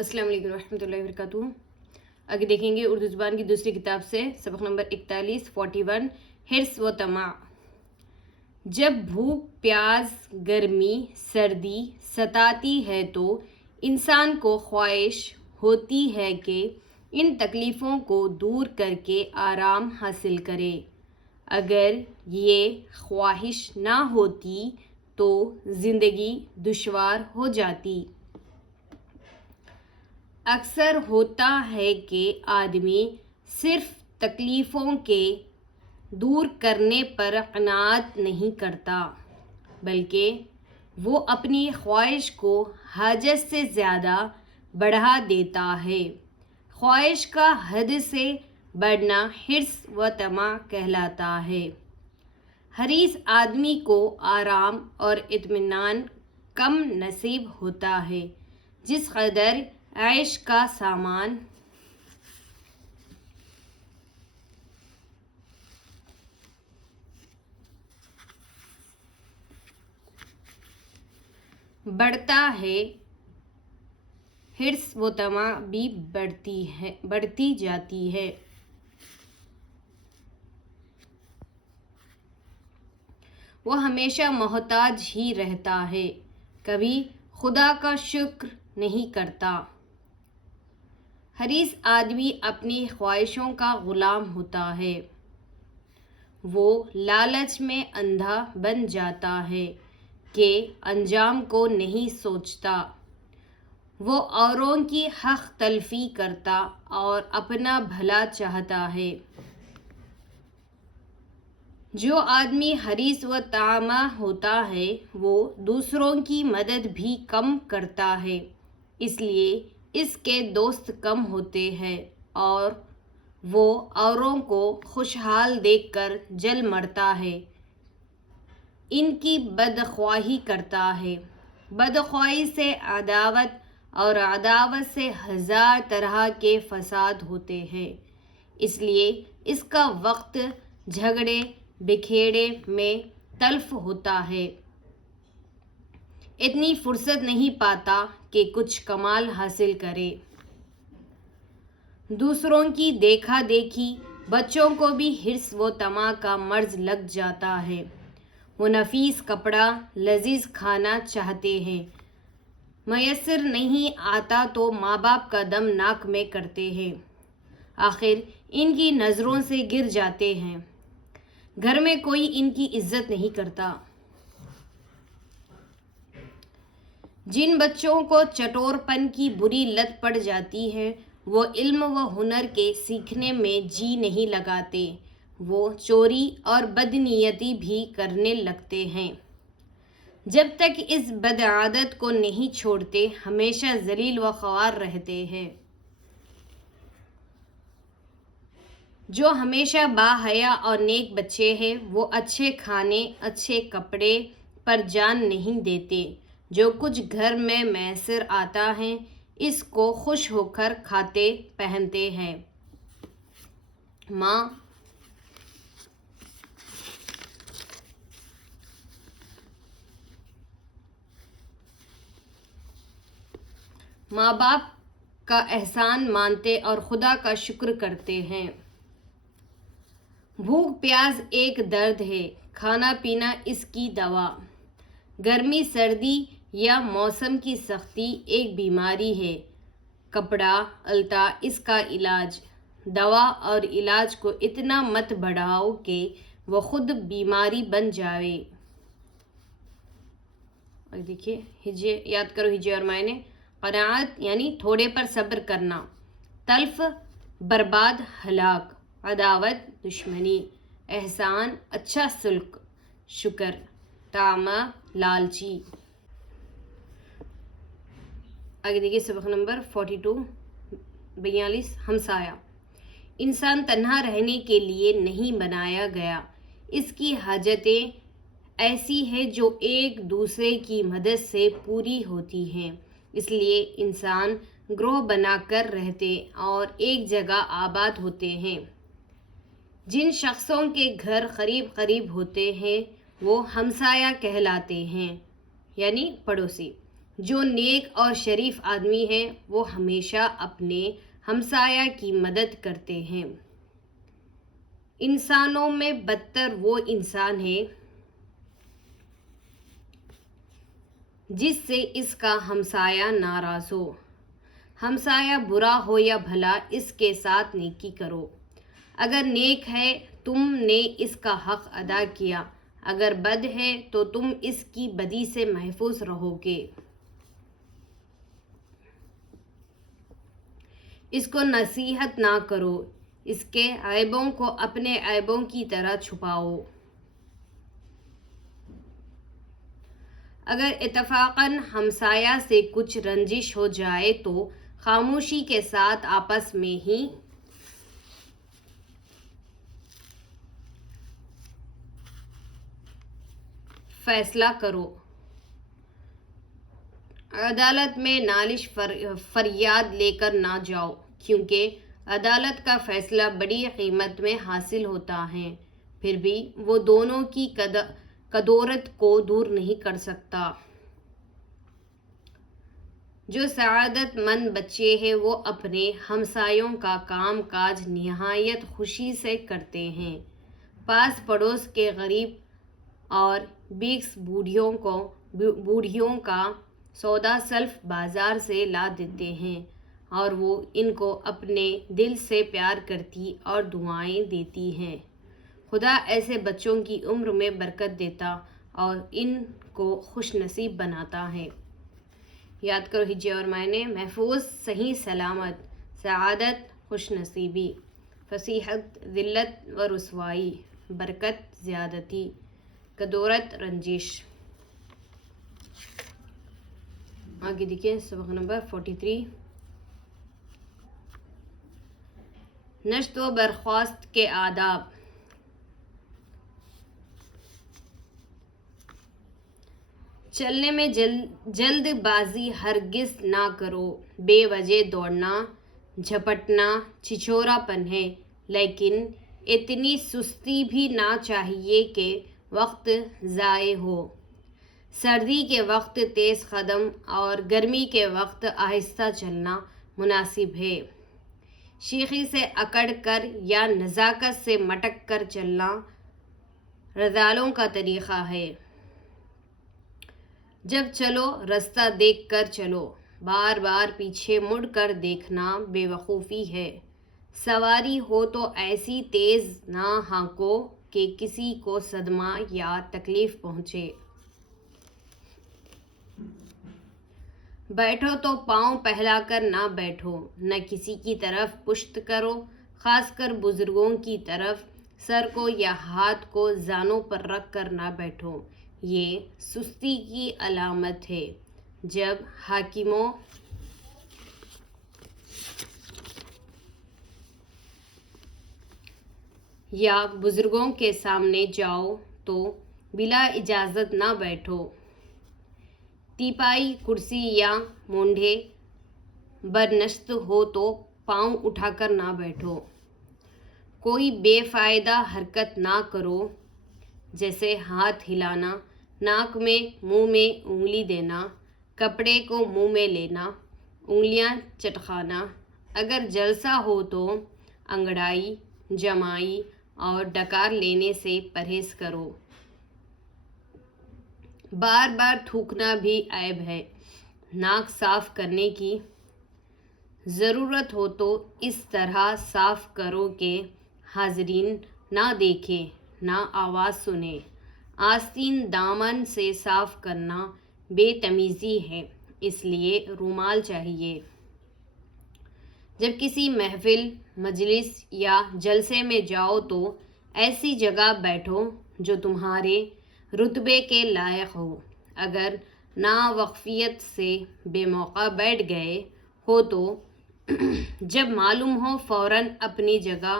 السلام علیکم ورحمۃ اللہ وبرکاتہ۔ آگے دیکھیں گے اردو زبان کی دوسری کتاب سے سبق نمبر 41 حرص و طمع۔ جب بھوک پیاس گرمی سردی ستاتی ہے تو انسان کو خواہش ہوتی ہے کہ ان تکلیفوں کو دور کر کے آرام حاصل کرے۔ اگر یہ خواہش نہ ہوتی تو زندگی دشوار ہو جاتی۔ اکثر ہوتا ہے کہ آدمی صرف تکلیفوں کے دور کرنے پر قناعت نہیں کرتا، بلکہ وہ اپنی خواہش کو حاجت سے زیادہ بڑھا دیتا ہے۔ خواہش کا حد سے بڑھنا حرص و طمع کہلاتا ہے۔ حریص آدمی کو آرام اور اطمینان کم نصیب ہوتا ہے۔ جس قدر عیش کا سامان بڑھتا ہے، حرص و طمع بھی بڑھتی جاتی ہے۔ وہ ہمیشہ محتاج ہی رہتا ہے، کبھی خدا کا شکر نہیں کرتا۔ حریص آدمی اپنی خواہشوں کا غلام ہوتا ہے۔ وہ لالچ میں اندھا بن جاتا ہے کہ انجام کو نہیں سوچتا۔ وہ اوروں کی حق تلفی کرتا اور اپنا بھلا چاہتا ہے۔ جو آدمی حریص و طماع ہوتا ہے وہ دوسروں کی مدد بھی کم کرتا ہے، اس لیے اس کے دوست کم ہوتے ہیں اور وہ اوروں کو خوشحال دیکھ کر جل مرتا ہے، ان کی بدخواہی کرتا ہے۔ بدخواہی سے عداوت اور عداوت سے ہزار طرح کے فساد ہوتے ہیں، اس لیے اس کا وقت جھگڑے بکھیڑے میں تلف ہوتا ہے۔ اتنی فرصت نہیں پاتا کہ کچھ کمال حاصل کرے۔ دوسروں کی دیکھا دیکھی بچوں کو بھی حرص و طمع کا مرض لگ جاتا ہے۔ وہ نفیس کپڑا لذیذ کھانا چاہتے ہیں، میسر نہیں آتا تو ماں باپ کا دم ناک میں کرتے ہیں، آخر ان کی نظروں سے گر جاتے ہیں۔ گھر میں کوئی ان کی عزت نہیں کرتا۔ جن بچوں کو چٹور پن کی بری لت پڑ جاتی ہے وہ علم و ہنر کے سیکھنے میں جی نہیں لگاتے، وہ چوری اور بدنیتی بھی کرنے لگتے ہیں۔ جب تک اس بدعادت کو نہیں چھوڑتے ہمیشہ ذلیل و خوار رہتے ہیں۔ جو ہمیشہ باحیا اور نیک بچے ہیں وہ اچھے کھانے اچھے کپڑے پر جان نہیں دیتے۔ جو کچھ گھر میں میسر آتا ہے اس کو خوش ہو کر کھاتے پہنتے ہیں۔ ماں باپ کا احسان مانتے اور خدا کا شکر کرتے ہیں۔ بھوک پیاس ایک درد ہے، کھانا پینا اس کی دوا۔ گرمی سردی یا موسم کی سختی ایک بیماری ہے، کپڑا الٹا اس کا علاج۔ دوا اور علاج کو اتنا مت بڑھاؤ کہ وہ خود بیماری بن جائے۔ دیکھیے یاد کرو ہجے اور معنی۔ قناعت یعنی تھوڑے پر صبر کرنا، تلف برباد ہلاک، عداوت دشمنی، احسان اچھا سلوک، شکر، طمع لالچی۔ آگے دیکھیے سبق نمبر 42 ہمسایہ۔ انسان تنہا رہنے کے لیے نہیں بنایا گیا، اس کی حاجتیں ایسی ہیں جو ایک دوسرے کی مدد سے پوری ہوتی ہیں، اس لیے انسان گروہ بنا کر رہتے اور ایک جگہ آباد ہوتے ہیں۔ جن شخصوں کے گھر قریب قریب ہوتے ہیں وہ ہمسایہ کہلاتے ہیں، یعنی پڑوسی۔ جو نیک اور شریف آدمی ہے وہ ہمیشہ اپنے ہمسایہ کی مدد کرتے ہیں۔ انسانوں میں بدتر وہ انسان ہے جس سے اس کا ہمسایہ ناراض ہو۔ ہمسایہ برا ہو یا بھلا اس کے ساتھ نیکی کرو۔ اگر نیک ہے تم نے اس کا حق ادا کیا، اگر بد ہے تو تم اس کی بدی سے محفوظ رہو گے۔ اس کو نصیحت نہ کرو، اس کے عیبوں کو اپنے عیبوں کی طرح چھپاؤ۔ اگر اتفاقاً ہمسایہ سے کچھ رنجش ہو جائے تو خاموشی کے ساتھ آپس میں ہی فیصلہ کرو۔ عدالت میں نالش فریاد لے کر نہ جاؤ، کیونکہ عدالت کا فیصلہ بڑی قیمت میں حاصل ہوتا ہے، پھر بھی وہ دونوں کی کدورت کو دور نہیں کر سکتا۔ جو سعادت مند بچے ہیں وہ اپنے ہمسایوں کا کام کاج نہایت خوشی سے کرتے ہیں۔ پاس پڑوس کے غریب اور بیکس بوڑھیوں کا سودا سلف بازار سے لا دیتے ہیں اور وہ ان کو اپنے دل سے پیار کرتی اور دعائیں دیتی ہیں۔ خدا ایسے بچوں کی عمر میں برکت دیتا اور ان کو خوش نصیب بناتا ہے۔ یاد کرو ہجے اور معنی: محفوظ، صحیح سلامت، سعادت، خوش نصیبی، فصیحت، ذلت و رسوائی، برکت، زیادتی، کدورت، رنجش۔ آگے دیکھیں سبق نمبر 43۔ نشست و برخاست کے آداب۔ چلنے میں جلد بازی ہرگز نہ کرو، بے وجہ دوڑنا، جھپٹنا چھچورا پن ہے، لیکن اتنی سستی بھی نہ چاہیے کہ وقت ضائع ہو۔ سردی کے وقت تیز قدم اور گرمی کے وقت آہستہ چلنا مناسب ہے۔ شیخی سے اکڑ کر یا نزاکت سے مٹک کر چلنا رذالوں کا طریقہ ہے۔ جب چلو رستہ دیکھ کر چلو، بار بار پیچھے مڑ کر دیکھنا بے وقوفی ہے۔ سواری ہو تو ایسی تیز نہ ہانکو کہ کسی کو صدمہ یا تکلیف پہنچے۔ بیٹھو تو پاؤں پھیلا کر نہ بیٹھو، نہ کسی کی طرف پشت کرو، خاص کر بزرگوں کی طرف سر کو یا ہاتھ کو زانوں پر رکھ کر نہ بیٹھو، یہ سستی کی علامت ہے۔ جب حاکموں یا بزرگوں کے سامنے جاؤ تو بلا اجازت نہ بیٹھو۔ تیپائی کرسی یا مونڈھے برنشست ہو تو پاؤں اٹھا کر نہ بیٹھو۔ کوئی بے فائدہ حرکت نہ کرو، جیسے ہاتھ ہلانا، ناک میں منہ میں انگلی دینا، کپڑے کو منہ میں لینا، انگلیاں چٹکانا۔ اگر جلسہ ہو تو انگڑائی، جمائی اور ڈکار لینے سے پرہیز کرو۔ بار بار تھوکنا بھی عیب ہے۔ ناک صاف کرنے کی ضرورت ہو تو اس طرح صاف کرو کہ حاضرین نہ دیکھیں نہ آواز سنیں۔ آستین دامن سے صاف کرنا بے تمیزی ہے، اس لیے رومال چاہیے۔ جب کسی محفل، مجلس یا جلسے میں جاؤ تو ایسی جگہ بیٹھو جو تمہارے رتبے کے لائق ہو۔ اگر ناوقفیت سے بے موقع بیٹھ گئے ہو تو جب معلوم ہو فوراً اپنی جگہ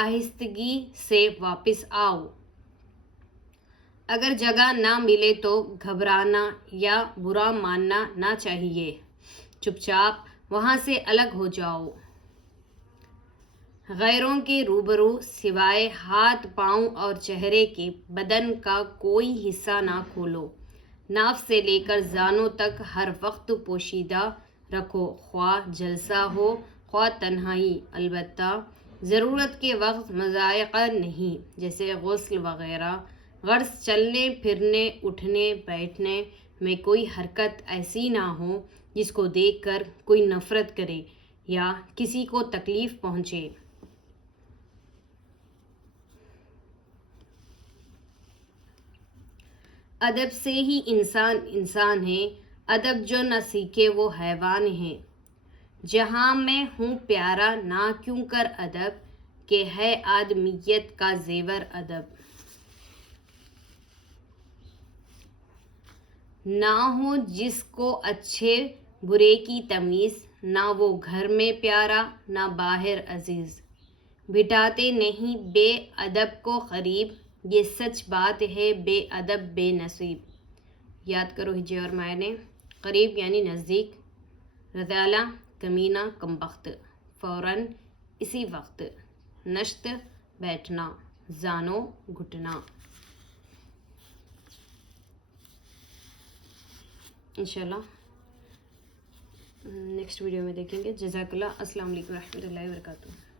آہستگی سے واپس آؤ۔ اگر جگہ نہ ملے تو گھبرانا یا برا ماننا نہ چاہیے، چپ چاپ وہاں سے الگ ہو جاؤ۔ غیروں کے روبرو سوائے ہاتھ، پاؤں اور چہرے کے بدن کا کوئی حصہ نہ کھولو۔ ناف سے لے کر زانوں تک ہر وقت پوشیدہ رکھو، خواہ جلسہ ہو خواہ تنہائی، البتہ ضرورت کے وقت مضائقہ نہیں، جیسے غسل وغیرہ۔ غرض چلنے پھرنے اٹھنے بیٹھنے میں کوئی حرکت ایسی نہ ہو جس کو دیکھ کر کوئی نفرت کرے یا کسی کو تکلیف پہنچے۔ ادب سے ہی انسان انسان ہے، ادب جو نہ سیکھے وہ حیوان ہے۔ جہاں میں ہوں پیارا نہ کیوں کر ادب، کہ ہے آدمیت کا زیور ادب۔ نہ ہو جس کو اچھے برے کی تمیز، نہ وہ گھر میں پیارا نہ باہر عزیز۔ بٹھاتے نہیں بے ادب کو قریب، یہ سچ بات ہے بے ادب بے نصیب۔ یاد کرو ہجے اور معنی۔ قریب یعنی نزدیک، رذالہ کمینہ کمبخت، فوراً اسی وقت، نشت بیٹھنا، زانو گھٹنا۔ انشاءاللہ نیکسٹ ویڈیو میں دیکھیں گے۔ جزاک اللہ۔ السلام علیکم ورحمۃ اللہ وبرکاتہ۔